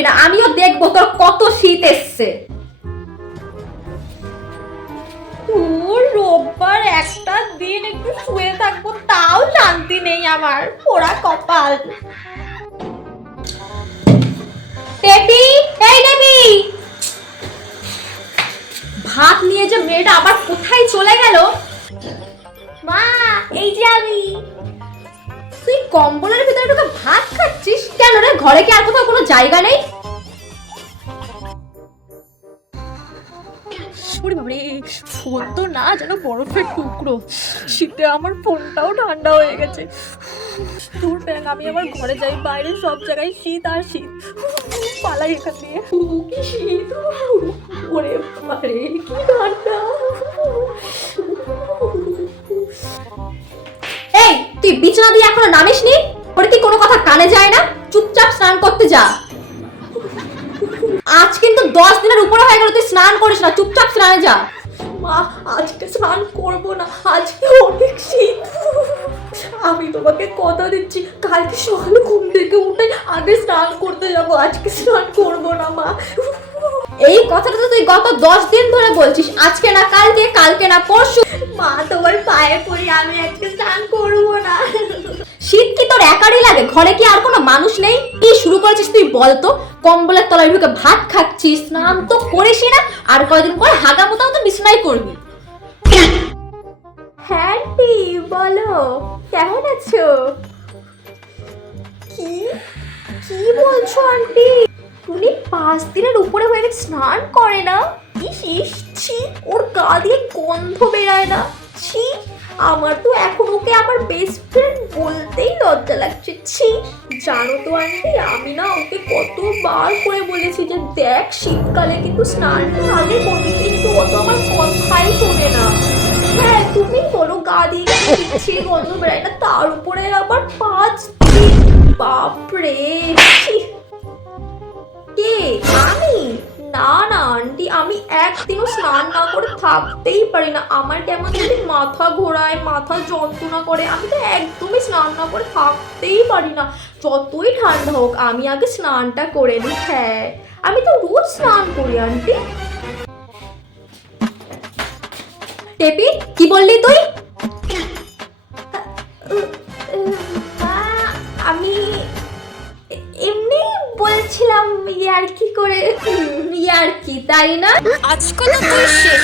করবি না আমিও দেখব তোর কত শীত এসছে। রোববার একটা দিন একটু শুয়ে থাকব তাও শান্তি নেই আমার পোড়া কপাল। টেপি এই টেপি ভাত নিয়ে যে মেয়েটা আবার কোথায় চলে গেল? মা এই যে আমি। তুই কম্বলের ভিতরে ঢুকে ভাত খাচ্ছিস? কেন রে? ঘরে কি আর কোথাও কোনো জায়গা নেই? ওরে বাবারে ফোন তো না যেন বরফের টুকরো। শীতে আমার ফোনটাও ঠান্ডা হয়ে গেছে। দূর ব্যাগ আমি আমার ঘরে যাই বাইরে সব জায়গায় শীত আর শীত। পালাই এখান দিয়ে। কি শীত ওরে বাবারে কি ঠান্ডা। তুই বিছানা দিয়ে এখনও নামিসনি? ওরে কি কোনো কথা কানে যায় না? চুপচাপ স্নান করতে যা। আজ কিন্তু দশ দিনের উপরে হয়ে গেল তুই স্নান করিস না, চুপচাপ স্নানে যা। মা, আজকে স্নান করব না, আজকে অনেক শীত। আমি তোমাকে কথা দিচ্ছি, কালকে সকালে ঘুম থেকে উঠে আগে স্নান করতে যাব, আজকে স্নান করব না, মা। এই কথাটা তো তুই গত দশ দিন ধরে বলছিস। আজকে না কালকে কালকে না পরশু। মা তোমার পায়ে পড়ি আমি আজকে স্নান করব না। শীত কি তোর একারই লাগে? ঘরে কি আর কোনো মানুষ নেই? কি শুরু করেছিস তুই বল তো? কম্বলের তলায় ঢুকে ভাত খাচ্ছিস স্নান তো করিসই না আর কয়দিন পর হাগা মোটাও তো বিছনাই করবি। হ্যাঁ দি, বলো কেমন আছো? কি? কি বলছো আন্টি? উনি পাঁচ দিনের উপরে হয়ে গেছে, স্নান করে না? ছি, ওর গা দিয়ে গন্ধ বেরায় না। ছি, আমার তো এখন ওকে আমার বেস্ট ফ্রেন্ড বলতেই লজ্জা লাগছে। ছি, জানো তো আন্টি, আমি না ওকে কতবার করে বলেছি যে, দেখ, শীতকালে কিন্তু স্নানটা আগে করবি কিন্তু ও তো আমার কথাই শোনে না। হ্যাঁ তুমি বলো, গা দিয়ে গন্ধ বেড়ায় না? তার উপরে আবার পাঁচ দিন, বাপরে। কে? আমি? না না, আন্টি, আমি একদিনও স্নান না করে থাকতেই পারি না। আমার কেমন যদি মাথা ঘোরায়, মাথা যন্ত্রণা করে। আমি তো একদমই স্নান না করে থাকতেই পারি না। যতই ঠান্ডা হোক, আমি আগে স্নানটা করে নিই। হ্যাঁ আমি তো রোজ স্নান করি, আন্টি। টেপি, কি বললি তুই? আমি বলছিলাম ইয়ার কি করে? ইয়ার কি তাই না? আজকে তো তুই শেষ